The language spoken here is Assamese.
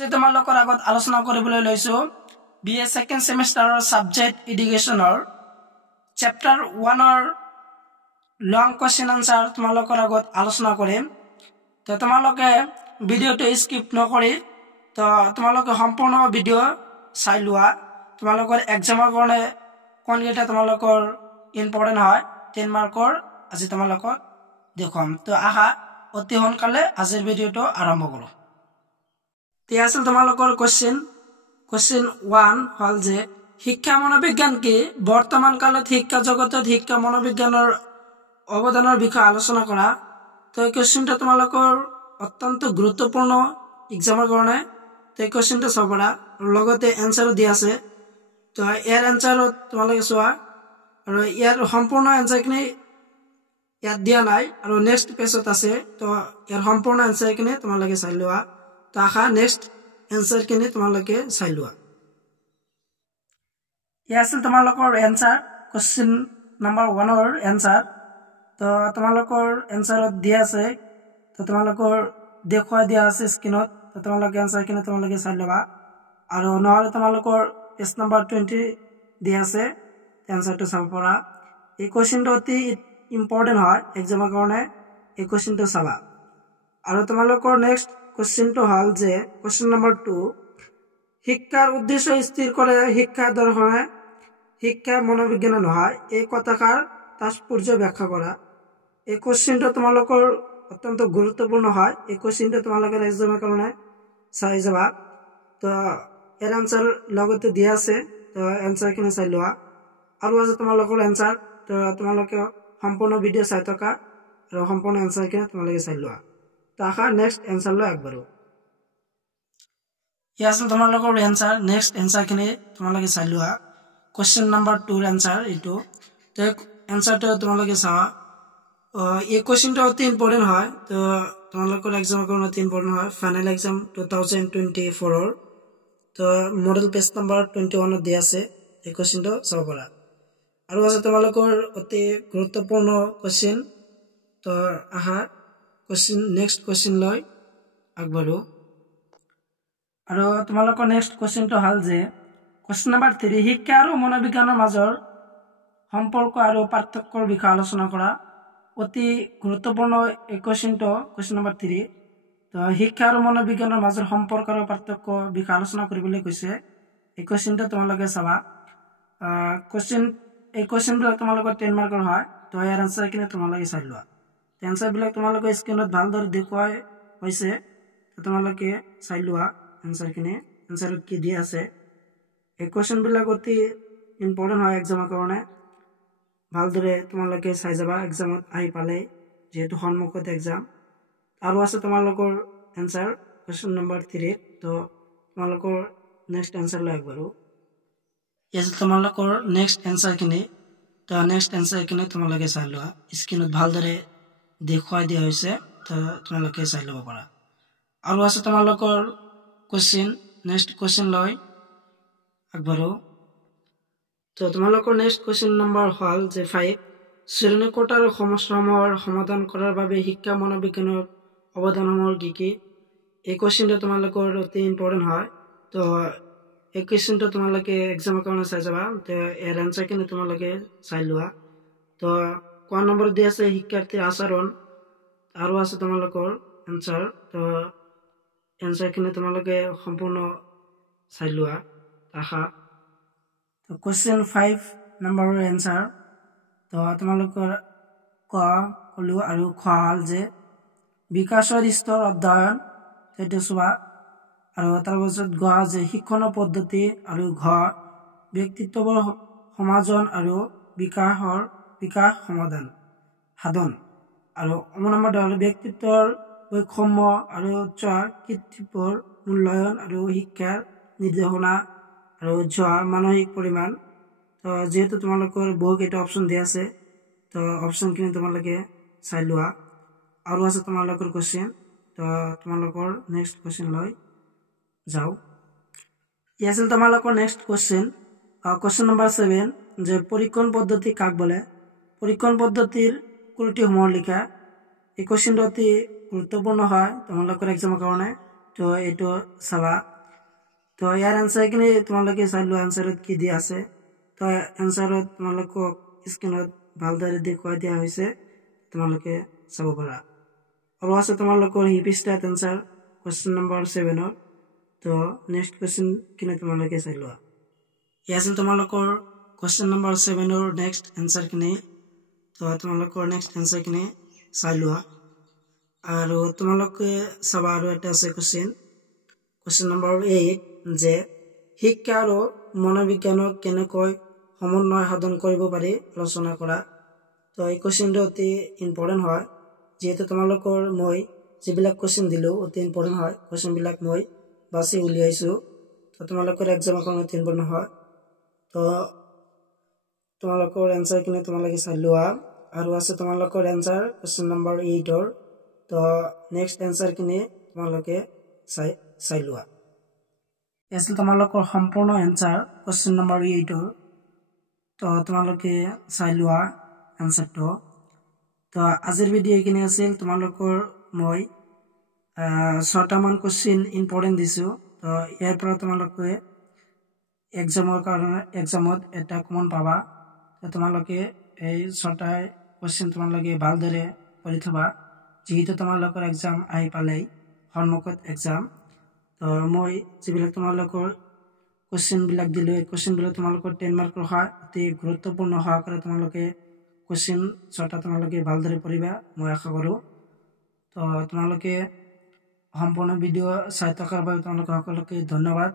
আজি তোমালোকৰ আগত আলোচনা কৰিবলৈ লৈছো BA সেকেন্ড সেমিষ্টাৰৰ সাবজেক্ট এডুকেশনৰ চেপ্টাৰ 1ৰ লং কোৱেশ্চন আনসাৰ তোমালোকৰ আগত আলোচনা কৰিম। তো তোমালোকে ভিডিওটো স্কিপ নকৰি তো তোমালোকে সম্পূৰ্ণ ভিডিও চাই লোৱা। তোমালোকৰ এক্সামৰ কাৰণে কোনকেইটা তোমালোকৰ ইম্পৰ্টেন্ট হয় 10 মাৰ্কৰ আজি তোমালোকক দেখুৱাম। তো আহা অতি সোনকালে আজিৰ ভিডিওটো আৰম্ভ কৰো। তে আছিল তোমালোকৰ কোৱেশ্চন 1 হল যে শিক্ষা মনোবিজ্ঞান কি? বৰ্তমান কালত শিক্ষা জগতত শিক্ষা মনোবিজ্ঞানৰ অৱদানৰ বিষয়ে আলোচনা কৰা। তো এই কোৱেশ্চনটো তোমালোকৰ অত্যন্ত গুৰুত্বপূৰ্ণ এক্সামৰ কাৰণে। তো এই কোৱেশ্চনটো চাবৰা লগতে এনসাৰো দিয়া আছে। তো ইয়াৰ এনসাৰো তোমালোকে চোৱা আৰু ইয়াৰ সম্পূৰ্ণ এনসাৰখিনি ইয়াত দিয়া নাই আৰু নেক্সট পেজত আছে। তো ইয়াৰ সম্পূৰ্ণ এনসাৰখিনি তোমালোকে চাই লোৱা। তো আশা নেক্সট এনসাৰখিনি তোমালোকে চাই লোৱা। ইয়া আছিল তোমালোকৰ এনসাৰ কোৱেশ্চন নম্বৰ 1ৰ এনসাৰ। তো তোমালোকৰ এনসাৰত দিয়া আছে। তো তোমালোকৰ দেখুৱাই দিয়া আছে স্ক্ৰীনত। তো তোমালোকে এনসাৰখিনি তোমালোকে চাই ল'বা আৰু নহলে তোমালোকৰ পেজ নম্বৰ 20 দিয়া আছে এনসাৰটো চাব পৰা। এই কোৱেশ্চনটো অতি ইম্পৰ্টেন্ট হয় এক্সামৰ কাৰণে। এই কোৱেশ্চনটো চাবা আৰু তোমালোকৰ নেক্সট কোৱেশ্চনটো হল যে কোৱেশ্চন নম্বৰ 2 শিক্ষাৰ উদ্দেশ্য স্থিৰ কৰে শিক্ষা দৰ্শনে শিক্ষা মনোবিজ্ঞান নহয় এই কথাষাৰ তাৎপৰ্য ব্যাখ্যা কৰা। এই কোৱেশ্চনটো তোমালোকৰ অত্যন্ত গুৰুত্বপূৰ্ণ হয়। এই কোৱেশ্চনটো তোমালোকে এক্সামৰ কাৰণে চাই যাবা। তো এৰ আনসাৰ লগতে দিয়া আছে। তো এনসাৰখিনি চাই লোৱা আৰু আছে তোমালোকৰ এনসাৰ। তো তোমালোকে সম্পূৰ্ণ ভিডিও চাই থকা আৰু সম্পূৰ্ণ এনসাৰখিনি তোমালোকে চাই লোৱা। তো আশা নেক্সট এনসাৰ লৈ আগবাঢ়ো। ইয়া আছিল তোমালোকৰ এনসাৰ। নেক্সট এনসাৰখিনি তোমালোকে চাই লোৱা। কোৱেশ্চন নম্বৰ 2ৰ এনসাৰ এইটো। তো এনসাৰটো তোমালোকে চাৱা। এই কোৱেশ্চনটো অতি ইম্পৰ্টেন্ট হয়। তো তোমালোকৰ এক্সামৰ কাৰণে অতি ইম্পৰ্টেন্ট হয়। ফাইনেল এক্সাম 2024ৰ। তো মডেল পেজ নম্বৰ 21ত দিয়া আছে। এই কোৱেশ্চনটো চাব পাৰা আৰু আছে তোমালোকৰ অতি গুৰুত্বপূৰ্ণ কোৱেশ্চন। তো আহা কোৱেশ্চন নেক্সট কোৱেশ্চন লৈ আগবাঢ়ো আৰু তোমালোকৰ নেক্সট কোৱেশ্চনটো হল যে কোৱেশ্চন নম্বৰ 3 শিক্ষা আৰু মনোবিজ্ঞানৰ মাজৰ সম্পৰ্ক আৰু পাৰ্থক্যৰ বিষয়ে আলোচনা কৰা। অতি গুৰুত্বপূৰ্ণ এই কোৱেশ্চনটো কোৱেশ্চন নম্বৰ 3। তো শিক্ষা আৰু মনোবিজ্ঞানৰ মাজৰ সম্পৰ্ক আৰু পাৰ্থক্য বিষয়ে আলোচনা কৰিবলৈ কৈছে। এই কোৱেশ্চনটো তোমালোকে চাবা। এই কোৱেশ্চনবিলাক তোমালোকৰ 10 মাৰ্কৰ হয়। তো ইয়াৰ এনসাৰখিনি তোমালোকে চাই লোৱা। এনসাৰবিলাক তোমালোকে স্ক্ৰীনত ভালদৰে দেখুৱাই হৈছে। তোমালোকে চাই লোৱা এনসাৰখিনি এনসাৰত কি দিয়া আছে। এই কোৱেশ্চনবিলাক অতি ইম্পৰ্টেন্ট হয় এক্সামৰ কাৰণে। ভালদৰে তোমালোকে চাই যাবা এক্সামত আহি পালে যেহেতু সন্মুখত এক্সাম। আৰু আছে তোমালোকৰ এনসাৰ কোৱেশ্চন নম্বৰ 3। তো তোমালোকৰ নেক্সট এনসাৰ লৈ আগবাঢ়ো। ইয়াত তোমালোকৰ নেক্সট এনসাৰখিনি। তো নেক্সট এনসাৰখিনি তোমালোকে চাই লোৱা। স্ক্ৰীনত ভালদৰে দেখুৱাই দিয়া হৈছে। তো তোমালোকে চাই ল'ব পাৰা আৰু আছে তোমালোকৰ কোৱেশ্চন নেক্সট কোৱেশ্চন লৈ আগবাঢ়ো। তো তোমালোকৰ নেক্সট কোৱেশ্চন নম্বৰ হল যে 5 শ্ৰেণীকোঠাৰ সমস্যাসমূহৰ সমাধান কৰাৰ বাবে শিক্ষা মনোবিজ্ঞানৰ অৱদানসমূহ কি কি? এই কোৱেশ্চনটো তোমালোকৰ অতি ইম্পৰ্টেন্ট হয়। তো এই কোৱেশ্চনটো তোমালোকে এক্সামৰ কাৰণে চাই যাবা। তো ইয়াৰ এনসাৰখিনি তোমালোকে চাই লোৱা। তো কোৱা নম্বৰ দিয়া আছে শিক্ষাৰ্থীৰ আচৰণ আৰু আছে তোমালোকৰ এনসাৰ। তো এনসাৰখিনি তোমালোকে সম্পূৰ্ণ চাই লোৱা আশা। তো কোৱেশ্চন 5 নম্বৰৰ এনসাৰ। তো তোমালোকৰ কলো আৰু খোৱা হল যে বিকাশৰ স্তৰ অধ্যয়ন সেইটো চোৱা আৰু তাৰপিছত যে শিক্ষণ পদ্ধতি আৰু ব্যক্তিত্বৰ সমাজন আৰু বিকাশ সমাধান সাধন আৰু নম্বৰ হল ব্যক্তিত্বৰ বৈষম্য আৰু কৃতিত্বৰ মূল্যায়ন আৰু শিক্ষাৰ নিৰ্দেশনা আৰু মানসিক পৰিমাণ। তো যেহেতু তোমালোকৰ বহুকেইটা অপশ্যন দিয়া আছে। তো অপশ্যনখিনি তোমালোকে চাই লোৱা আৰু আছে তোমালোকৰ কোৱেশ্চন। তো তোমালোকৰ নেক্সট কোৱেশ্চন লৈ যাও। ই আছিল তোমালোকৰ নেক্সট কোৱেশ্চন। কোৱেশ্চন নম্বৰ 7 যে পৰীক্ষণ পদ্ধতি কাক বোলে? পৰীক্ষণ পদ্ধতিৰ ত্ৰুটিসমূহ লিখা। এই কোৱেশ্চনটো অতি গুৰুত্বপূৰ্ণ হয় তোমালোকৰ এক্সামৰ কাৰণে। তো এইটো চাবা তো ইয়াৰ এনচাৰখিনি তোমালোকে চাই লোৱা এনচাৰত কি দিয়া আছে তো এনচাৰত তোমালোকক স্ক্ৰীনত ভালদৰে দেখুৱাই দিয়া হৈছে তোমালোকে চাব পাৰা আৰু আছে তোমালোকৰ হিপি ষ্টাৰ্ট এনচাৰ কুৱেশ্যন নম্বৰ 7 তো নেক্সট কুৱেশ্যন কিনে তোমালোকে চাই লোৱা এই আছিল তোমালোকৰ কুৱেশ্যন নম্বৰ 7 নেক্সট এনচাৰখিনি তো তোমালোকৰ নেক্সট এনচাৰখিনি চাই লোৱা আৰু তোমালোকে চাবা আৰু এটা আছে কুৱেশ্যন নম্বৰ 8 যে শিক্ষা আৰু মনোবিজ্ঞানক কেনেকৈ সমন্বয় সাধন কৰিব পাৰি আলোচনা কৰা তো এই কুৱেশ্যনটো অতি ইম্পৰ্টেণ্ট হয় যেহেতু তোমালোকৰ মই যিবিলাক কুৱেশ্যন দিলোঁ অতি ইম্পৰ্টেণ্ট হয় কুৱেশ্যনবিলাক মই বাছি উলিয়াইছোঁ তো তোমালোকৰ এক্সামৰ কাৰণে অতি ইম্পৰ্টেণ্ট হয় তো তোমালোকৰ এনচাৰখিনি তোমালোকে চাই লোৱা আৰু আছে তোমালোকৰ এনচাৰ কুৱেশ্যন নম্বৰ 8 তো নেক্সট এনচাৰখিনি তোমালোকে চাই লোৱা আছিল তোমালোকৰ সম্পূৰ্ণ এনচাৰ কুৱেশ্যন নম্বৰ 8 তো তোমালোকে চাই লোৱা এনচাৰটো তো আজিৰ ভিডিঅ' এইখিনি আছিল তোমালোকৰ মই 6টামান কুৱেশ্যন ইম্পৰ্টেণ্ট দিছোঁ তো ইয়াৰ পৰা তোমালোকে এক্সামত এটা কমন পাবা তো তোমালোকে এই 6টা কুৱেশ্যন তোমালোকে ভালদৰে পঢ়ি থবা যেহেতু তোমালোকৰ এক্সাম আহি পালেই সন্মুখত এক্সাম তো মই যিবিলাক তোমালোকৰ কুৱেশ্যনবিলাক দিলোঁ এই কুৱেশ্যনবিলাক তোমালোকৰ 10 মাৰ্কৰ হয় অতি গুৰুত্বপূৰ্ণ সহকাৰে তোমালোকে কুৱেশ্যন 6টা তোমালোকে ভালদৰে পঢ়িবা মই আশা কৰোঁ তো তোমালোকে সম্পূৰ্ণ ভিডিঅ' চাই থকাৰ বাবে তোমালোকে সকলোকে ধন্যবাদ।